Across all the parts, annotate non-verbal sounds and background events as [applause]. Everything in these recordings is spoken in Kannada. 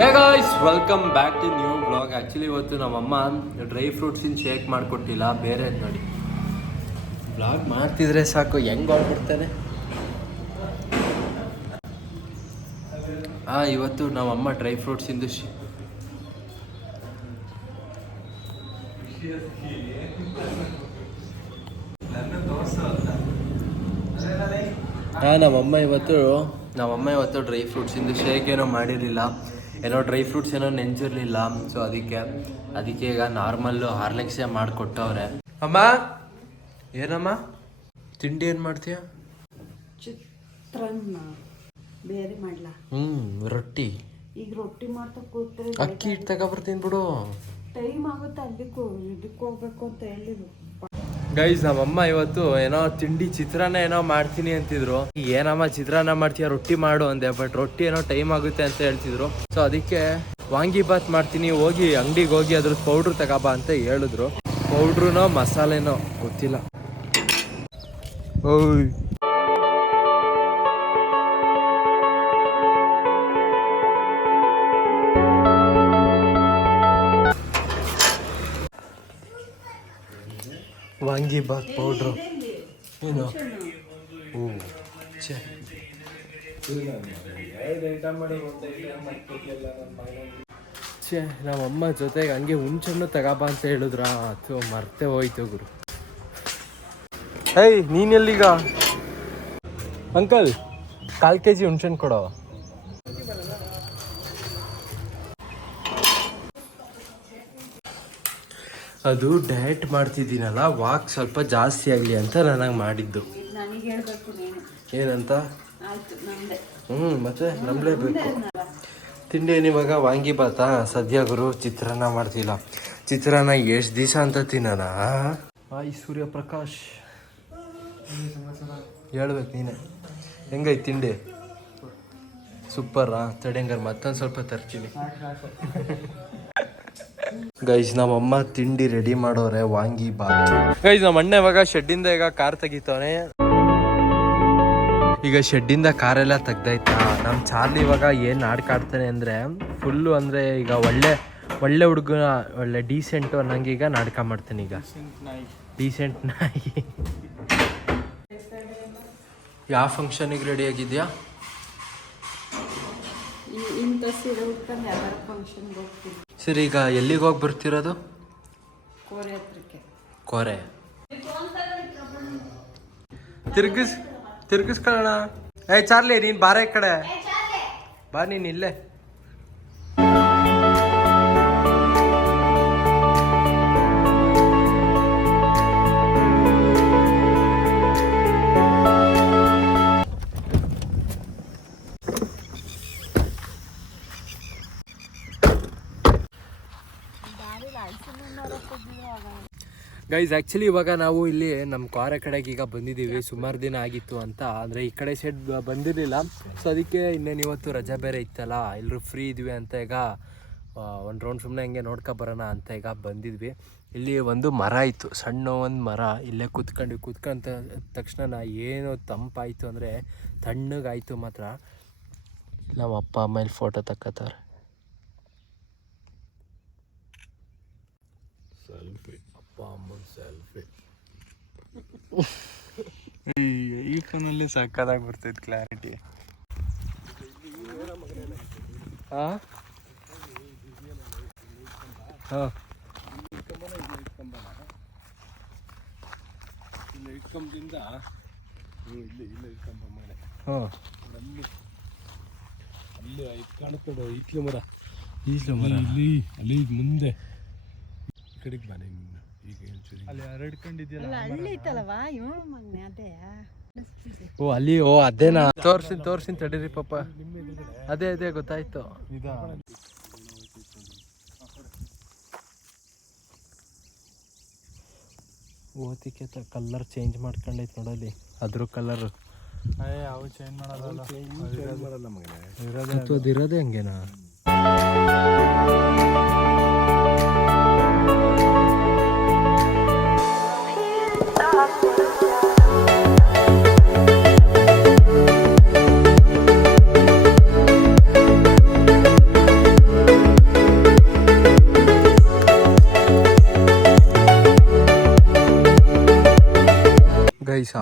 Guys welcome back to new blog actually ಇವತ್ತು ನಮ್ಮಮ್ಮ ಡ್ರೈ ಫ್ರೂಟ್ಸಿನ ಶೇಕ್ ಮಾಡಿಕೊಟ್ಟಿಲ್ಲ, ಬೇರೆ ನೋಡಿ. ಬ್ಲಾಗ್ ಮಾಡ್ತಿದ್ರೆ ಸಾಕು, ಹೆಂಗೆ ಆಗ್ಬಿಡ್ತಾನೆ ಹಾಂ ಇವತ್ತು ನಮ್ಮಮ್ಮ ಡ್ರೈ ಫ್ರೂಟ್ಸಿಂದು ಶಿ ಹಾಂ ನಮ್ಮಮ್ಮ ಇವತ್ತು ನಮ್ಮಮ್ಮ ಇವತ್ತು ಡ್ರೈ ಫ್ರೂಟ್ಸಿಂದು ಶೇಕ್ ಏನೋ ಮಾಡಿರಲಿಲ್ಲ. ಏನೋ ಡ್ರೈ ಫ್ರೂಟ್ಸ್ ಏನೋ ನೆಂಚಿರಲಿಲ್ಲ. ಸೊ ಅದಕ್ಕೆ ಅದಕ್ಕೆ ಈಗ ನಾರ್ಮಲ್ಲು ಹಾರ್ಲೆಕ್ಸೇ ಮಾಡಿಕೊಟ್ಟವ್ರೆ. ಅಮ್ಮ ಏನಮ್ಮ? ತಿಂಡಿ ಏನು ಮಾಡ್ತೀಯ? ಚಿತ್ರಾನ್ನ. ಬೇರೆ ಮಾಡ್ಲಾ? ಹ್ಞೂ ರೊಟ್ಟಿ. ಈಗ ರೊಟ್ಟಿ ಮಾಡ್ತಾ ಕೂತ್ರೆ ಅಕ್ಕಿ ಹಿಟ್ಟು ತಗೊಬರ್ತೀನಿ ಬಿಡು. ಟೈಮ್ ಆಗುತ್ತೆ ಅದಕ್ಕೂ ಇದಕ್ಕೆ ಹೋಗ್ಬೇಕು ಅಂತ ಹೇಳಿದ್ರು. ಗೈಸ್ ನಮ್ಮಮ್ಮ ಇವತ್ತು ಏನೋ ತಿಂಡಿ ಚಿತ್ರಾನ್ನ ಏನೋ ಮಾಡ್ತೀನಿ ಅಂತಿದ್ರು. ಏನಮ್ಮ ಚಿತ್ರಾನ್ನ ಮಾಡ್ತೀಯ? ರೊಟ್ಟಿ ಮಾಡು ಅಂದೆ ಬಟ್ ರೊಟ್ಟಿ ಏನೋ ಟೈಮ್ ಆಗುತ್ತೆ ಅಂತ ಹೇಳ್ತಿದ್ರು. ಸೊ ಅದಕ್ಕೆ ವಾಂಗಿಬಾತ್ ಮಾಡ್ತೀನಿ, ಹೋಗಿ ಅಂಗಡಿಗೆ ಹೋಗಿ ಅದ್ರ ಪೌಡ್ರ್ ತಗೋಬಾ ಅಂತ ಹೇಳಿದ್ರು. ಪೌಡ್ರುನೋ ಮಸಾಲೆನೋ ಗೊತ್ತಿಲ್ಲ. ಓಯ್. ವಾಂಗಿಬಾತ್ ಪೌಡ್ರು ಏನು ಓ ಛೇ ಛೇ ನಮ್ಮಮ್ಮ ಜೊತೆಗೆ ಹಂಗೆ ಹುಣ್ಸೆಣ್ಣು ತಗೋಬ ಅಂತ ಹೇಳಿದ್ರ? ಅಥವಾ ಮರ್ತೆ ಹೋಯ್ತು ಗುರು. ಏಯ್ ನೀನೆಲ್ಲೀಗ ಅಂಕಲ್ ಕಾಲು ಕೆ ಜಿ ಹುಣ್ಸೆಣ್ಣು ಕೊಡೋ ಅದು ಡಯಟ್ ಮಾಡ್ತಿದ್ದೀನಲ್ಲ ವಾಕ್ ಸ್ವಲ್ಪ ಜಾಸ್ತಿ ಆಗಲಿ ಅಂತ ನನಗೆ ಮಾಡಿದ್ದು. ನನಗೆ ಹೇಳ್ಬೇಕು ನೀನು. ಏನಂತ? ಆಯ್ತು ನಂದೆ. ಹ್ಞೂ ಮತ್ತೆ ನಂಬಲೇಬೇಕು ತಿಂಡಿ ಏನು ವಾಂಗಿ ಬಾತ ಸದ್ಯ ಗುರು ಚಿತ್ರಾನ್ನ ಮಾಡ್ತಿಲ್ಲ. ಚಿತ್ರಾನ್ನ ಎಷ್ಟು ದಿವಸ ಅಂತ ತಿನ್ನೋಣ? ಆಯ್ ಸೂರ್ಯಪ್ರಕಾಶ್. ಹೇಳ್ಬೇಕು ನೀನೆ. ಹೆಂಗೈತೆ ತಿಂಡಿ? ಸೂಪರಾ? ತಡೆಂಗಾರ ಮತ್ತೊಂದು ಸ್ವಲ್ಪ ತರ್ತೀನಿ. ಗೈಸ್ ನಮ್ಮಮ್ಮ ತಿಂಡಿ ರೆಡಿ ಮಾಡೋರೆ, ವಾಂಗಿ ಬಾತ್. ಗೈಸ್ ನಮ್ಮ ಅಣ್ಣ ಇವಾಗ ಶೆಡ್ಡಿಂದ ಈಗ ಕಾರ್ ತೆಗಿತಾನೆ. ಈಗ ಶೆಡ್ಡಿಂದ ಕಾರೆಲ್ಲ ತೆಗ್ದಾಯ್ತಾ? ನಮ್ಮ ಚಾರ್ಲಿ ಇವಾಗ ಏನು ನಾಡ್ಕಾಡ್ತಾನೆ ಅಂದರೆ ಫುಲ್ಲು ಅಂದರೆ ಈಗ ಒಳ್ಳೆ ಒಳ್ಳೆ ಹುಡುಗ ಒಳ್ಳೆ ಡೀಸೆಂಟ್ ಅನ್ನಂಗೆ ಈಗ ನಾಟಕ ಮಾಡ್ತಾನೆ ಈಗ. ಡೀಸೆಂಟ್ ನಾಯಿ. ಯಾವ ಫಂಕ್ಷನಿಗೆ ರೆಡಿ ಆಗಿದ್ಯಾ? ಸೀರೆ ಈಗ ಎಲ್ಲಿಗೆ ಹೋಗಿ ಬರ್ತಿರೋದು? ಕೋರೆ ಹತ್ರಕ್ಕೆ. ಕೊರೆ. ತಿರ್ಗಿಸ್ ತಿರ್ಗಿಸ್ಕೊಳ್ಳೋಣ. ಏ ಚಾರ್ಲಿ ನೀನು ಬಾರ ಈ ಕಡೆ. ಬಾ ನೀನು ಇಲ್ಲೇ. ಗೈಸ್ ಆ್ಯಕ್ಚುಲಿ ಇವಾಗ ನಾವು ಇಲ್ಲಿ ನಮ್ಮ ಕಾರ ಕಡೆಗೆ ಈಗ ಬಂದಿದ್ದೀವಿ. ಸುಮಾರು ದಿನ ಆಗಿತ್ತು ಅಂತ. ಅಂದರೆ ಈ ಕಡೆ ಸೈಡ್ ಬಂದಿರಲಿಲ್ಲ. ಸೊ ಅದಕ್ಕೆ ಇನ್ನೇನು ಇವತ್ತು ರಜಾ ಬೇರೆ ಇತ್ತಲ್ಲ. ಎಲ್ಲರೂ ಫ್ರೀ ಇದ್ವಿ ಅಂತ ಈಗ ಒಂದು ರೌಂಡ್ ಸುಮ್ಮನೆ ಹಂಗೆ ನೋಡ್ಕೊ ಬರೋಣ ಅಂತ ಈಗ ಬಂದಿದ್ವಿ. ಇಲ್ಲಿ ಒಂದು ಮರ ಇತ್ತು. ಸಣ್ಣ ಒಂದು ಮರ. ಇಲ್ಲೇ ಕೂತ್ಕೊಂಡು ಕೂತ್ಕೊಂತ ತಕ್ಷಣ ನಾ ಏನು ತಂಪಾಯಿತು ಅಂದರೆ ತಣ್ಣಗಾಯಿತು ಮಾತ್ರ. ನಮ್ಮ ಅಪ್ಪ ಅಮ್ಮ ಇಲ್ಲಿ ಫೋಟೋ ತಕ್ಕತ್ತಾರೆ ಸೆಲ್ಫಿ ಅಪ್ಪ ಅಮ್ಮನ ಸೆಲ್ಫಿ ಈ ಫೋನಲ್ಲಿ ಸಕ್ಕದಾಗಿ ಬರ್ತೈತೆ ಕ್ಲಾರಿಟಿ ಹಾಂ ಹಾಂ. ಇಲ್ಲ ಇಟ್ಕೊಂಬದಿಂದ ಇಲ್ಲಿ ಇಲ್ಲ ಇಟ್ಕೊಂಬ ಮನೆ ಹಾಂ. ಅಲ್ಲಿ ಅಲ್ಲಿ ಇದು ಕಾಣುತ್ತೆ ಇಟ್ಲು ಮರ. ಈಸ್ಲು ಇಲ್ಲಿ ಇಲ್ಲಿ ಅಲ್ಲಿ ಮುಂದೆ. ಕಡೆಗೆ ಈಗ ಒಂಚೂರು ಅಲ್ಲಿ ಹರಡ್ಕೊಂಡಿದ್ಯಲ್ಲ ಅಲ್ಲ ಹಳ್ಳಿ ಐತಲ್ಲವಾ ಇವ ಮಗ್ನೆ ಅದೇ. ಓ ಅಲ್ಲಿ ಓ ಅದೇನಾ? ತೋರ್ಸಿನ್ ತೋರ್ಸಿನ್ ತಡೀರಿ ಪಾಪ. ಅದೇ ಅದೇ ಗೊತ್ತಾಯ್ತು. ಓತಿಕೆ ಕಲರ್ ಚೇಂಜ್ ಮಾಡ್ಕೊಂಡೈತೆ ನೋಡಲ್ಲಿ. ಅದ್ರ ಕಲರ್ ಅವು ಚೇಂಜ್ ಮಾಡಲ್ಲ. ಮಾಡಲ್ಲ ಮಗನೇ. ಅದು ಇರೋದೇ ಹಂಗೇನಾ?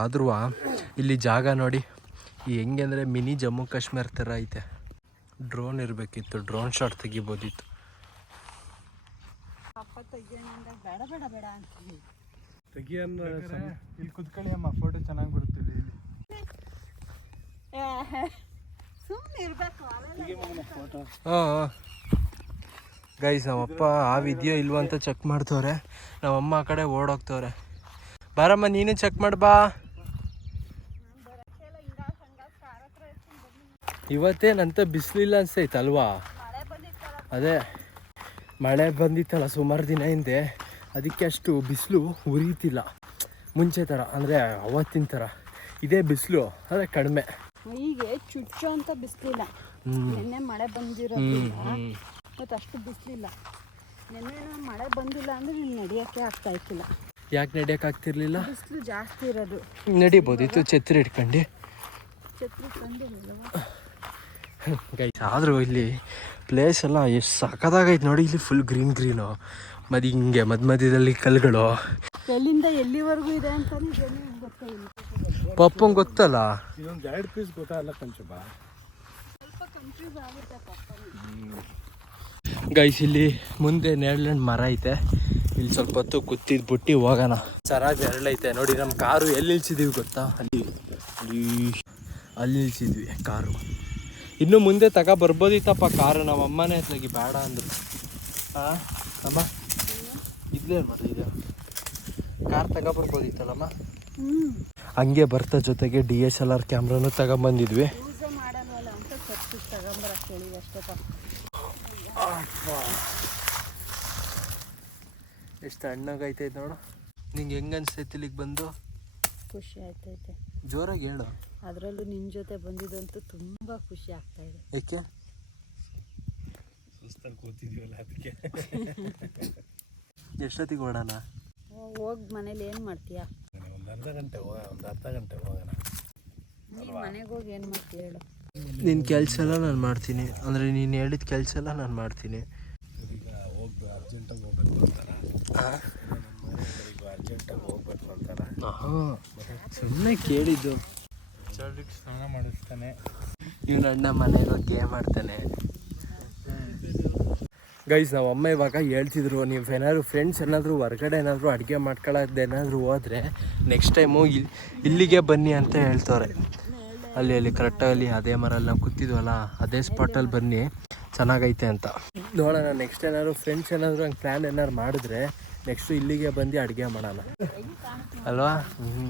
ಆದ್ರೂ ಇಲ್ಲಿ ಜಾಗ ನೋಡಿ. ಈ ಹೆಂಗೆ ಅಂದರೆ ಮಿನಿ ಜಮ್ಮು ಕಾಶ್ಮೀರ ಥರ ಐತೆ. ಡ್ರೋನ್ ಇರಬೇಕಿತ್ತು ಡ್ರೋನ್ ಶಾಟ್ ತೆಗಿಬೋದಿತ್ತು. ಇಲ್ಲಿ ಕುತ್ಕೊಳ್ಳಿ ಅಮ್ಮ ಫೋಟೋ ಚೆನ್ನಾಗಿ ಬರುತ್ತೆ ಇಲ್ಲಿ. ಸುಮ್ಮನೆ ಇರ್ಬೇಕು ಅವೆಲ್ಲ ಫೋಟೋ ಹಾಂ ಗೈಸ್ ನಮ್ಮಪ್ಪ ಹಾವಿದೆಯೋ ಇಲ್ವೋ ಅಂತ ಚೆಕ್ ಮಾಡ್ತವ್ರೆ. ನಮ್ಮಮ್ಮ ಆ ಕಡೆ ಓಡೋಗ್ತವ್ರೆ. ಬಾರಮ್ಮ ನೀನು ಚೆಕ್ ಮಾಡ್ಬಾ ಇವತ್ತೇನಂತ ಬಿಸಿಲಿಲ್ಲ ಅನ್ಸೈತಲ್ವಾ? ಅದೇ ಮಳೆ ಬಂದಿತ್ತಲ್ಲ ಸುಮಾರು ದಿನ ಹಿಂದೆ ಅದಕ್ಕೆ ಅಷ್ಟು ಬಿಸಿಲು ಉರಿತಿಲ್ಲ. ಮುಂಚೆ ಥರ ಅಂದರೆ ಅವತ್ತಿನ ಥರ ಇದೇ ಬಿಸಿಲು ಅಂದರೆ ಕಡಿಮೆ. ಈಗ ಚುಚ್ಚು ಅಂತ ಬಿಸ್ಲಿಲ್ಲ. ನಿನ್ನೆ ಮಳೆ ಬಂದಿರೋದ್ರಿಂದ ಇವತ್ತು ಅಷ್ಟು ಬಿಸ್ಲಿಲ್ಲ. ನಿನ್ನೆ ಮಳೆ ಬಂದಿಲ್ಲ ಅಂದ್ರೆ ನಡೆಯೋಕ್ಕೆ ಆಗ್ತಾ ಇತ್ತಿಲ್ಲ ಯಾಕೆ ನಡೆಯೋಕ್ಕಾಗ್ತಿರ್ಲಿಲ್ಲ ಬಿಸಿಲು ಜಾಸ್ತಿ ಇರೋದು. ನಡಿಬೋದಿತ್ತು ಛತ್ರಿ ಇಟ್ಕೊಂಡು. ಛತ್ರಿ ಗೈಸ್ ಆದರೂ ಇಲ್ಲಿ ಪ್ಲೇಸ್ ಎಲ್ಲ ಎಷ್ಟು ಸಖತ್ತಾಗೈತೆ ನೋಡಿ ಇಲ್ಲಿ ಫುಲ್ ಗ್ರೀನ್ ಗ್ರೀನು ಮತ್ತು ಹಿಂಗೆ ಮಧ್ಯ ಮಧ್ಯದಲ್ಲಿ ಕಲ್ಲುಗಳು. ಎಲ್ಲಿಂದ ಎಲ್ಲಿವರೆಗೂ ಇದೆ ಇಲ್ಲ. ಪಪ್ಪಂಗೆ ಗೊತ್ತಲ್ಲ? ಇದೊಂದು ಎರಡು ಪೀಸ್ ಗೊತ್ತಾಗಲ್ಲ ಕಂಚು ಬಾ ಸ್ವಲ್ಪ ಕನ್ಫ್ಯೂಸ್ ಆಗುತ್ತೆ ಪಪ್ಪನಿಗೆ ಗೈಸ್ ಇಲ್ಲಿ ಮುಂದೆ ನೇರಳೆಹಣ್ಣು ಮರ ಐತೆ. ಇಲ್ಲಿ ಸ್ವಲ್ಪ ಹೊತ್ತು ಕುತ್ತಿದ್ ಬಿಟ್ಟು ಹೋಗೋಣ ಚೆನ್ನಾಗಿ ಎರಡೈತೆ ನೋಡಿ ನಮ್ಮ ಕಾರು ಎಲ್ಲಿ ನಿಲ್ಸಿದೀವಿ ಗೊತ್ತಾ? ಅಲ್ಲಿ. ಅಲ್ಲಿ. ಅಲ್ಲಿ ನಿಲ್ಸಿದ್ವಿ ಕಾರು. ಇನ್ನು ಮುಂದೆ ತಗ ಬರ್ಬೋದಿತ್ತಪ್ಪ ಕಾರು. ನಮ್ಮ ಅಮ್ಮನೇ ಅತ್ಲಾಗಿ ಬೇಡ ಅಂದ್ರು. ಹಾಂ ಅಮ್ಮ? ಇದ್ಲೇ ಮಾಡಿ ಇದೆ. ಕಾರ್ ತಗ ಬರ್ಬೋದಿತ್ತಲ್ಲಮ್ಮ? ಹಂಗೆ ಬರ್ತಾ ಜೊತೆಗೆ ಡಿ ಎಸ್ ಎಲ್ ಆರ್ ಕ್ಯಾಮ್ರಾನು ತಗೊಂಬಂದಿದ್ವಿ. ಯೂಸೇ ಮಾಡಲ್ವಲ್ಲ ಅಂತ ಚರ್ಚಿ ತಗೊಂಬರಕ್ಕೆ ಹೇಳಿದೆ ಅಷ್ಟೇ ಪಾಪ ಎಷ್ಟು ಹಣ್ಣಾಗೈತೈತೆ ನೋಡು. ನಿಂಗೆ ಹೆಂಗೆ ಅನಿಸ್ತೈತೆ ಇಲ್ಲಿಗೆ ಬಂದು? ಖುಷಿ ಆಯ್ತೈತೆ. ಜೋರಾಗಿ ಹೇಳು. ಅದರಲ್ಲೂ ನಿನ್ನ ಜೊತೆ ಬಂದಿದ್ದಂತೂ ತುಂಬ ಖುಷಿ ಆಗ್ತಾ ಇದೆ. ಏಕೆ ಸುಸ್ತಲ್ಲಿ ಕೂತಿದೀವಲ್ಲ ಅದಕ್ಕೆ. [laughs] ಎಷ್ಟೊತ್ತಿಗೆ ಓಡೋಣ ಹೋಗಿ ಮನೇಲಿ ಏನು ಮಾಡ್ತೀಯಾ? ಒಂದು ಅರ್ಧ ಗಂಟೆ ಹೋಗೋಣ ಒಂದು ಅರ್ಧ ಗಂಟೆ ಹೋಗೋಣ. ನೀನು ಮನೆಗೆ ಹೋಗಿ ಏನು ಮಾಡ್ತೀಯ ಹೇಳು. ನಿನ್ನ ಕೆಲಸ ಎಲ್ಲ ನಾನು ಮಾಡ್ತೀನಿ. ಅಂದರೆ ನೀನು ಹೇಳಿದ ಕೆಲಸ ಎಲ್ಲ ನಾನು ಮಾಡ್ತೀನಿ. ಈಗ ಹೋಗ್ಬೇಕು ಅರ್ಜೆಂಟಾಗಿ ಹೋಗ್ಬೇಕು ಅಂತಾರ ಸುಮ್ಮನೆ ಕೇಳಿದ್ದು. ಸ್ನಾನ ಮಾಡಿಸ್ತಾನೆ ಇವನ ಅಣ್ಣ ಮನೇಲಿ ಗೇಮ್ ಆಡ್ತಾನೆ. ಗೈಸ್ ನಾವು ಅಮ್ಮ ಇವಾಗ ಹೇಳ್ತಿದ್ರು, ನೀವು ಏನಾದ್ರು ಫ್ರೆಂಡ್ಸ್ ಏನಾದರೂ ಹೊರ್ಗಡೆ ಏನಾದರೂ ಅಡುಗೆ ಮಾಡ್ಕೊಳ್ಳೋದು ಏನಾದರೂ ಹೋದರೆ ನೆಕ್ಸ್ಟ್ ಟೈಮು ಇಲ್ಲಿ ಇಲ್ಲಿಗೆ ಬನ್ನಿ ಅಂತ ಹೇಳ್ತಾರೆ. ಅಲ್ಲಿ ಅಲ್ಲಿ ಕರೆಕ್ಟಾಗಿ ಅದೇ ಮರಲ್ಲಿ ನಾವು ಕೂತಿದ್ವಲ್ಲ, ಅದೇ ಸ್ಪಾಟಲ್ಲಿ ಬನ್ನಿ. ಚೆನ್ನಾಗೈತೆ ಅಂತ. ನೋಡೋಣ ನೆಕ್ಸ್ಟ್ ಏನಾದ್ರು ಫ್ರೆಂಡ್ಸ್ ಏನಾದರೂ ಹಂಗೆ ಪ್ಲ್ಯಾನ್ ಏನಾದ್ರು ಮಾಡಿದ್ರೆ ನೆಕ್ಸ್ಟು ಇಲ್ಲಿಗೆ ಬಂದು ಅಡುಗೆ ಮಾಡೋಣ. ಅಲ್ವಾ? ಹ್ಞೂ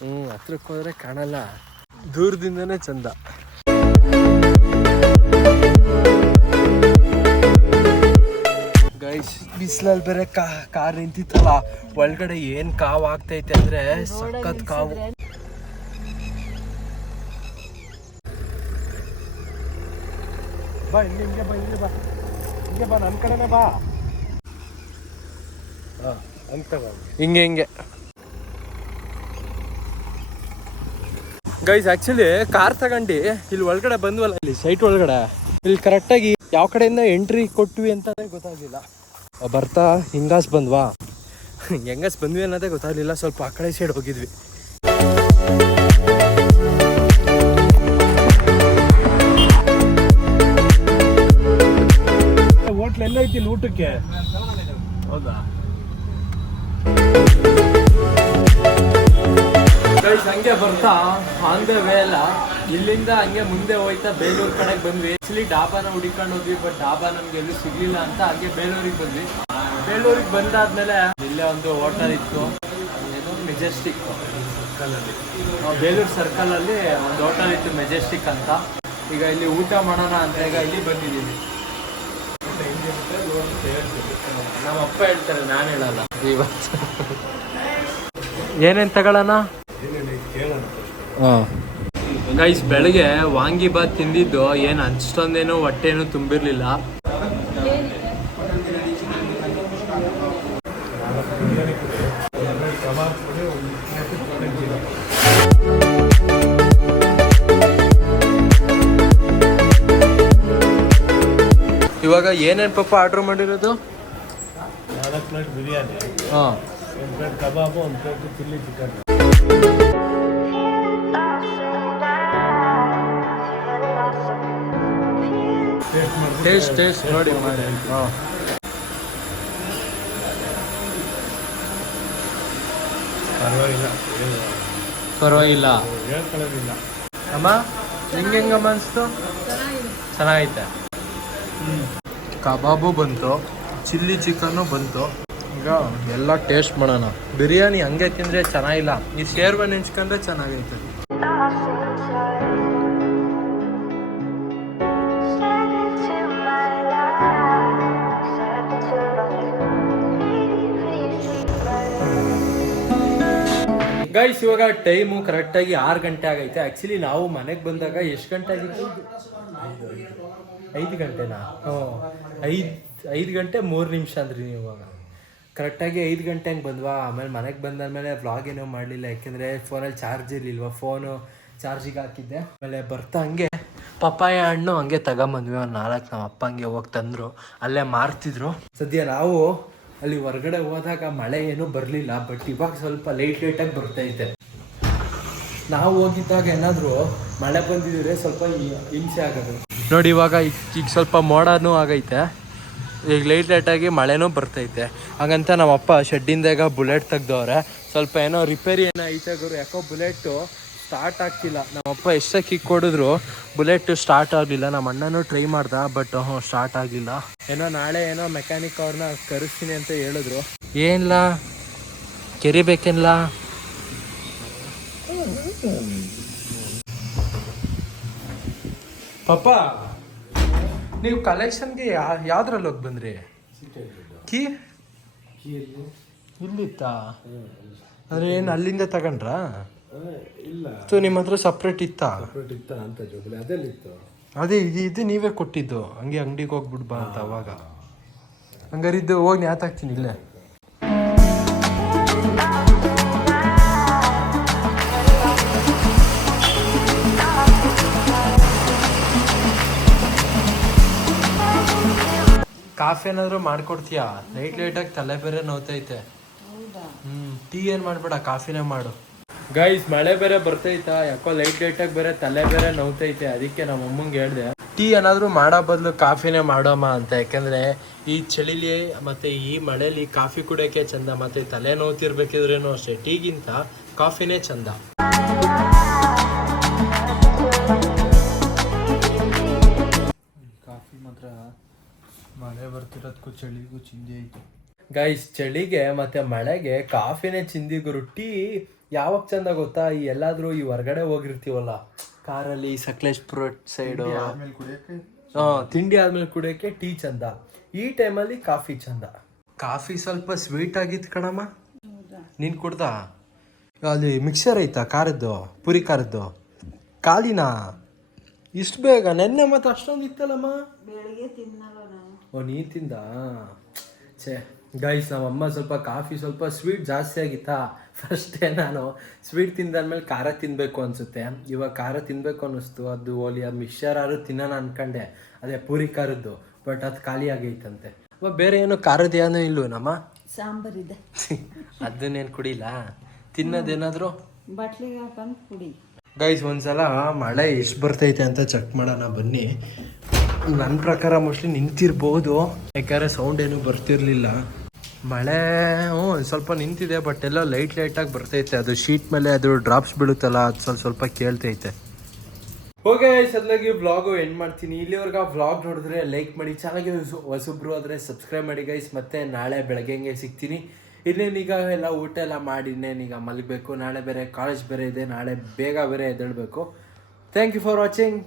ಹ್ಞೂ ಹತ್ರಕ್ಕೆ ಹೋದರೆ ಕಾಣಲ್ಲ. ದೂರದಿಂದನೇ ಚಂದ. ಗೈಸ್ ಬಿಸಿಲಲ್ಲಿ ಬೇರೆ ಕಾರ್ ನಿಂತಿತ್ತಲ್ಲ, ಒಳಗಡೆ ಏನು ಕಾವು ಆಗ್ತೈತೆ ಅಂದ್ರೆ ಸಖತ್ ಕಾವು. ಬಾ, ಇಲ್ಲಿ, ಹಿಂಗೆ ಬಾ ಬಾ. ಹಿಂಗೆ ಬಾ ನನ್ನ ಕಡೆನೇ ಬಾ. ಹಾಂ, ಅಂತ ಹಿಂಗೆ ಹಿಂಗೆ. ಗೈಸ್ ಆಕ್ಚುಲಿ ಕಾರ್ ತಗೊಂಡಿ ಇಲ್ಲಿ ಒಳಗಡೆ ಬಂದ್ವಲ್ಲ? ಇಲ್ಲಿ ಸೈಟ್ ಒಳಗಡೆ. ಇಲ್ಲಿ ಕರೆಕ್ಟಾಗಿ ಯಾವ ಕಡೆಯಿಂದ ಎಂಟ್ರಿ ಕೊಟ್ವಿ ಅಂತಾನೆ ಗೊತ್ತಾಗ್ಲಿಲ್ಲ. ಬರ್ತಾ, ಹಿಂಗಾಸ್ ಬಂದ್ವಾ? [laughs] ಹೆಂಗಾಸ್ ಬಂದ್ವಿ ಅನ್ನೋದೇ ಗೊತ್ತಾಗ್ಲಿಲ್ಲ. ಸ್ವಲ್ಪ ಆ ಕಡೆ ಸೈಡ್ ಹೋಗಿದ್ವಿ. ಐತಿ ಊಟಕ್ಕೆ. ಹೌದಾ? ಹಂಗೆ ಬರ್ತಾ ಆನ್ ದ ವೇ ಅಲ್ಲ. ಇಲ್ಲಿಂದ ಹಂಗೆ ಮುಂದೆ ಹೋಯ್ತಾ ಬೇಲೂರು ಕಡೆಗೆ ಬಂದ್ವಿ. ಆಕ್ಚುಲಿ ಡಾಬಾನ ಹುಡುಕೊಂಡು ಹೋದ್ವಿ ಬಟ್ ಡಾಬಾ ನಮ್ಗೆ ಎಲ್ಲೂ ಸಿಗ್ಲಿಲ್ಲ ಅಂತ ಹಂಗೆ ಬೇಲೂರಿಗೆ ಬಂದ್ವಿ. ಬೇಲೂರಿಗೆ ಬಂದಾದ್ಮೇಲೆ ಇಲ್ಲೇ ಒಂದು ಹೋಟೆಲ್ ಇತ್ತು. ಏನೋ ಮೆಜೆಸ್ಟಿಕ್ ಬೇಲೂರು ಸರ್ಕಲ್ ಅಲ್ಲಿ ಒಂದು ಹೋಟೆಲ್ ಇತ್ತು ಮೆಜೆಸ್ಟಿಕ್ ಅಂತ. ಈಗ ಇಲ್ಲಿ ಊಟ ಮಾಡೋಣ ಅಂತ ಈಗ ಇಲ್ಲಿ ಬಂದಿದ್ದೀವಿ ನಮ್ಮ ಅಪ್ಪ ಹೇಳ್ತಾರೆ ನಾನು ಹೇಳಲ್ಲ. ಇವತ್ತು. ಏನೇನು ತಗೊಳ್ಳೋಣ? ಗೈಸ್ ಬೆಳಗ್ಗೆ ವಾಂಗಿಬಾತ್ ತಿಂದಿದ್ದು ಏನು ಅಷ್ಟೊಂದೇನೋ ಹೊಟ್ಟೆನೂ ತುಂಬಿರ್ಲಿಲ್ಲ. ಇವಾಗ ಏನೇನು ಪಾಪ ಆರ್ಡ್ರ್ ಮಾಡಿರೋದು? ನಾಲ್ಕು ಪ್ಲೇಟ್ ಬಿರಿಯಾನಿ ಹಾಂ. ಒಂದು ಪ್ಲೇಟ್ ಕಬಾಬು ಒಂದು plate chilli chicken taste taste ನೋಡಿ ಮಾಡಿ. ಹಾಂ ಪರವಾಗಿಲ್ಲ. ಪರವಾಗಿಲ್ಲ. ಹೇಳ್ಕೊಳ್ಳೋದಿಲ್ಲ. ಅಮ್ಮ ನಿಂಗೆ ಹೆಂಗಮ್ಮ ಅನಿಸ್ತು ಚೆನ್ನಾಗೈತೆ. ಕಬಾಬು ಬಂತು. ಚಿಲ್ಲಿ ಚಿಕನ್ನು ಬಂತು. ಈಗ ಎಲ್ಲ ಟೇಸ್ಟ್ ಮಾಡೋಣ. ಬಿರಿಯಾನಿ ಹಂಗೆ ತಿಂದರೆ ಚೆನ್ನಾಗಿಲ್ಲ. ಈ ಶೇರ್ವ ನೆಂಚ್ಕೊಂಡ್ರೆ ಚೆನ್ನಾಗೈತೆ. ಗೈಸ್ ಇವಾಗ ಟೈಮು ಕರೆಕ್ಟಾಗಿ ಆರು ಗಂಟೆ ಆಗೈತೆ. ಆ್ಯಕ್ಚುಲಿ ನಾವು ಮನೆಗೆ ಬಂದಾಗ ಎಷ್ಟು ಗಂಟೆ ಆಗಿತ್ತು? ಐದು ಗಂಟೆನಾ? ಹ್ಞೂ ಐದು ಐದು ಗಂಟೆ ಮೂರು ನಿಮಿಷ ಅಂದ್ರಿ ನೀವು ಇವಾಗ. ಕರೆಕ್ಟಾಗಿ ಐದು ಗಂಟೆ ಹಂಗೆ ಬಂದ್ವಾ? ಆಮೇಲೆ ಮನೆಗೆ ಬಂದಾದ್ಮೇಲೆ ವ್ಲಾಗ್ ಏನೋ ಮಾಡಲಿಲ್ಲ. ಯಾಕೆಂದರೆ ಫೋನಲ್ಲಿ ಚಾರ್ಜ್ ಇರಲಿಲ್ವ? ಫೋನು ಚಾರ್ಜಿಗೆ ಹಾಕಿದ್ದೆ. ಆಮೇಲೆ ಬರ್ತಾ ಹಂಗೆ ಪಪ್ಪಾಯ ಹಣ್ಣು ಹಂಗೆ ತಗೊಂಬಂದ್ವಿ. ಒಂದು ನಾಲ್ಕು ನಮ್ಮ ಅಪ್ಪ ಹಂಗೆ ಹೋಗಿ ತಂದರು. ಅಲ್ಲೇ ಮಾರ್ತಿದ್ರು. ಸದ್ಯ ನಾವು ಅಲ್ಲಿ ಹೊರಗಡೆ ಹೋದಾಗ ಮಳೆ ಏನೂ ಬರಲಿಲ್ಲ. ಬಟ್ ಇವಾಗ ಸ್ವಲ್ಪ ಲೇಟ್ ಲೇಟಾಗಿ ಬರ್ತೈತೆ ನಾವು ಹೋಗಿದ್ದಾಗ ಏನಾದರೂ ಮಳೆ ಬಂದಿದ್ರೆ ಸ್ವಲ್ಪ ಹಿಂಸೆ ಆಗೋದು. ನೋಡಿ ಇವಾಗ ಈಗ ಸ್ವಲ್ಪ ಮೋಡನೂ ಆಗೈತೆ. ಈಗ ಲೈಟ್ ಲೈಟಾಗಿ ಮಳೆನೂ ಬರ್ತೈತೆ. ಹಾಗಂತ ನಮ್ಮಪ್ಪ ಶೆಡ್ಡಿಂದಾಗ ಬುಲೆಟ್ ತೆಗ್ದವ್ರೆ. ಸ್ವಲ್ಪ ಏನೋ ರಿಪೇರಿ ಏನೋ ಐತೆ ಗುರು, ಯಾಕೋ ಬುಲೆಟು ಸ್ಟಾರ್ಟ್ ಆಗ್ತಿಲ್ಲ. ನಮ್ಮಪ್ಪ ಎಷ್ಟೇ ಕಿಕ್ ಕೊಡಿದ್ರು ಬುಲೆಟ್ ಸ್ಟಾರ್ಟ್ ಆಗಲಿಲ್ಲ. ನಮ್ಮ ಅಣ್ಣನೂ ಟ್ರೈ ಮಾಡ್ದ ಬಟ್ ಹ್ಞೂ ಸ್ಟಾರ್ಟ್ ಆಗಲಿಲ್ಲ. ಏನೋ ನಾಳೆ ಏನೋ ಮೆಕ್ಯಾನಿಕ್ ಅವ್ರನ್ನ ಕರೆಸ್ತೀನಿ ಅಂತ ಹೇಳಿದ್ರು. ಏನಿಲ್ಲ ಕೆರಿಬೇಕೇನಿಲ್ಲ ಪಪ್ಪ ನೀವು ಕಲೆಕ್ಷನ್ಗೆ ಯಾ ಯಾವ್ದ್ರಲ್ಲಿ ಹೋಗಿ ಬಂದ್ರಿ? ಕೀ? ಇಲ್ಲಿತ್ತಾ? ಅಂದ್ರೆ ಏನು ಅಲ್ಲಿಂದ ತಗೊಂಡ್ರಾ? ಇಲ್ಲ. ಸೊ ನಿಮ್ಮ ಹತ್ರ ಸಪ್ರೇಟ್ ಇತ್ತಾ? ಸಪ್ರೇಟ್ ಇತ್ತ ಅಂತ ಜೋಬಲಿ. ಅದೆಲ್ಲಿತ್ತು? ಅದೇ ಇದು ಇದು ನೀವೇ ಕೊಟ್ಟಿದ್ದು. ಹಂಗೆ ಅಂಗಡಿಗೆ ಹೋಗ್ಬಿಡ್ ಬಾ ಅಂತ ಅವಾಗ. ಹಂಗಾರಿದ್ದು ಇದು ಹೋಗಿ ನ್ಯಾತಾಕ್ತೀನಿ ಇಲ್ಲೇ. ಕಾಫಿ ಏನಾದ್ರು ಮಾಡ್ಕೊಡ್ತೀಯಾ? ಲೈಟ್ ಲೈಟಾಗಿ ತಲೆ ಬೇರೆ ನೋತೈತೆ ಹ್ಮ್ ಟೀ ಏನ್ ಮಾಡ್ಬೇಡ ಕಾಫಿನೇ ಮಾಡು. ಗೈಸ್ ಮಳೆ ಬೇರೆ ಬರ್ತೈತಾ? ಯಾಕೋ ಲೈಟ್ ಲೈಟಾಗಿ ಬೇರೆ ತಲೆ ಬೇರೆ ನೋತೈತೆ ಅದಕ್ಕೆ ನಮ್ಮ ಅಮ್ಮಂಗೆ ಹೇಳ್ದೆ. ಟೀ ಏನಾದ್ರು ಮಾಡೋ ಬದಲು ಕಾಫಿನೇ ಮಾಡೋಮ್ಮ ಅಂತ. ಯಾಕಂದ್ರೆ ಈ ಚಳಿಲಿ ಮತ್ತೆ ಈ ಮಳೆಲಿ ಕಾಫಿ ಕುಡಿಯೋಕೆ ಚಂದ ಮತ್ತೆ ತಲೆ ನೋತಿರ್ಬೇಕಿದ್ರೇನು ಅಷ್ಟೇ ಟೀಗಿಂತ ಕಾಫಿನೇ ಚಂದ. ಮಳೆ ಬರ್ತಿರೋದಕ್ಕೂ ಚಳಿಗೂ ಚಿಂದಿ ಐತೆ. ಗೈಸ್ ಚಳಿಗೆ ಮತ್ತೆ ಮಳೆಗೆ ಕಾಫಿನೇ ಚಿಂದಿ ಗುರು ಟೀ ಯಾವಾಗ ಚಂದ ಗೊತ್ತಾ? ಈ ಎಲ್ಲಾದ್ರೂ ಈ ಹೊರಗಡೆ ಹೋಗಿರ್ತೀವಲ್ಲ. ಕಾರಲ್ಲಿ ಸಕಲೇಶ್ಪುರ ಸೈಡು ಆಮೇಲೆ ಕುಡಿಯೋಕ್ಕೆ? ತಿಂಡಿ ಆದ್ಮೇಲೆ ಕುಡಿಯೋಕೆ ಟೀ ಚಂದ. ಈ ಟೈಮಲ್ಲಿ ಕಾಫಿ ಚಂದ. ಕಾಫಿ ಸ್ವಲ್ಪ ಸ್ವೀಟ್ ಆಗಿತ್ತು ಕಣಮ್ಮ. ನೀನು ಕುಡ್ದ? ಅಲ್ಲಿ ಮಿಕ್ಸರ್ ಐತಾ ಖಾರದ್ದು ಪುರಿ ಖಾರದ್ದು ಕಾಲಿನ ಇಷ್ಟು ಬೇಗ? ನೆನ್ನೆ ಮತ್ತೆ ಅಷ್ಟೊಂದು ಇತ್ತಲ್ಲಮ್ಮ? ಬೆಳಿಗ್ಗೆ ತಿನ್ನಲ್ಲ. ಓ ನೀನು ತಿಂದ? ಛೇ ಗೈಸ್ ನಮ್ಮಮ್ಮ ಸ್ವಲ್ಪ ಕಾಫಿ ಸ್ವಲ್ಪ ಸ್ವೀಟ್ ಜಾಸ್ತಿ ಆಗಿತ್ತಾ? ಫಸ್ಟೇ ನಾನು ಸ್ವೀಟ್ ತಿಂದಾದ್ಮೇಲೆ ಖಾರ ತಿನ್ನಬೇಕು ಅನಿಸುತ್ತೆ. ಇವಾಗ ಖಾರ ತಿನ್ನಬೇಕು ಅನ್ನಿಸ್ತು. ಅದು ಓಲಿ ಅದು ಮಿಕ್ಸರ್ ಆದ್ರೂ ತಿನ್ನೋಣ ಅನ್ಕೊಂಡೆ. ಅದೇ ಪೂರಿ ಖಾರದ್ದು. ಬಟ್ ಅದು ಖಾಲಿ ಆಗೈತಂತೆ. ಬೇರೆ ಏನು ಖಾರದ ಏನೂ ಇಲ್ಲ ನಮ್ಮ? ಸಾಂಬಾರಿದೆ ಅದನ್ನೇನು ಕುಡಿಲ್ಲ ತಿನ್ನೋದೇನಾದರೂ? ಬಟ್ಲಿಗೆ ಹಾಕೊಂಡು ಕುಡಿ. ಗೈಸ್ ಒಂದ್ಸಲ ಮಳೆ ಎಷ್ಟು ಬರ್ತೈತೆ ಅಂತ ಚೆಕ್ ಮಾಡೋಣ ಬನ್ನಿ. ನನ್ನ ಪ್ರಕಾರ ಮೋಸ್ಟ್ಲಿ ನಿಂತಿರ್ಬೋದು. ಯಾಕಂದ್ರೆ ಸೌಂಡ್ ಏನು ಬರ್ತಿರ್ಲಿಲ್ಲ. ಮಳೆ, ಹ್ಞೂ, ಒಂದ್ ಸ್ವಲ್ಪ ನಿಂತಿದೆ ಬಟ್ ಎಲ್ಲ ಲೈಟ್ ಲೈಟಾಗಿ ಬರ್ತೈತೆ. ಅದು ಶೀಟ್ ಮೇಲೆ ಅದು ಡ್ರಾಪ್ಸ್ ಬೀಳುತ್ತಲ್ಲ, ಅದು ಸ್ವಲ್ಪ ಸ್ವಲ್ಪ ಕೇಳ್ತೈತೆ. ಓಕೆ ಸದ್ಲಾಗಿ ವ್ಲಾಗು ಎಂಡ್ ಮಾಡ್ತೀನಿ. ಇಲ್ಲಿವರೆಗೆ ವ್ಲಾಗ್ ನೋಡಿದ್ರೆ ಲೈಕ್ ಮಾಡಿ, ಚೆನ್ನಾಗಿ ಹೊಸ- ಹೊಸಬ್ರು ಆದರೆ ಸಬ್ಸ್ಕ್ರೈಬ್ ಮಾಡಿ ಗೈಸ್ ಮತ್ತೆ ನಾಳೆ ಬೆಳಗ್ಗೆಂಗೆ ಸಿಗ್ತೀನಿ. ಇನ್ನೇನೀಗ ಎಲ್ಲ ಊಟ ಎಲ್ಲ ಮಾಡಿ ಇನ್ನೇನೀಗ ಮಲಗಬೇಕು, ನಾಳೆ ಬೇರೆ ಕಾಲೇಜ್ ಬೇರೆ ಇದೆ, ನಾಳೆ ಬೇಗ ಬೇರೆ ಎದ್ದೇಳಬೇಕು. Thank you for watching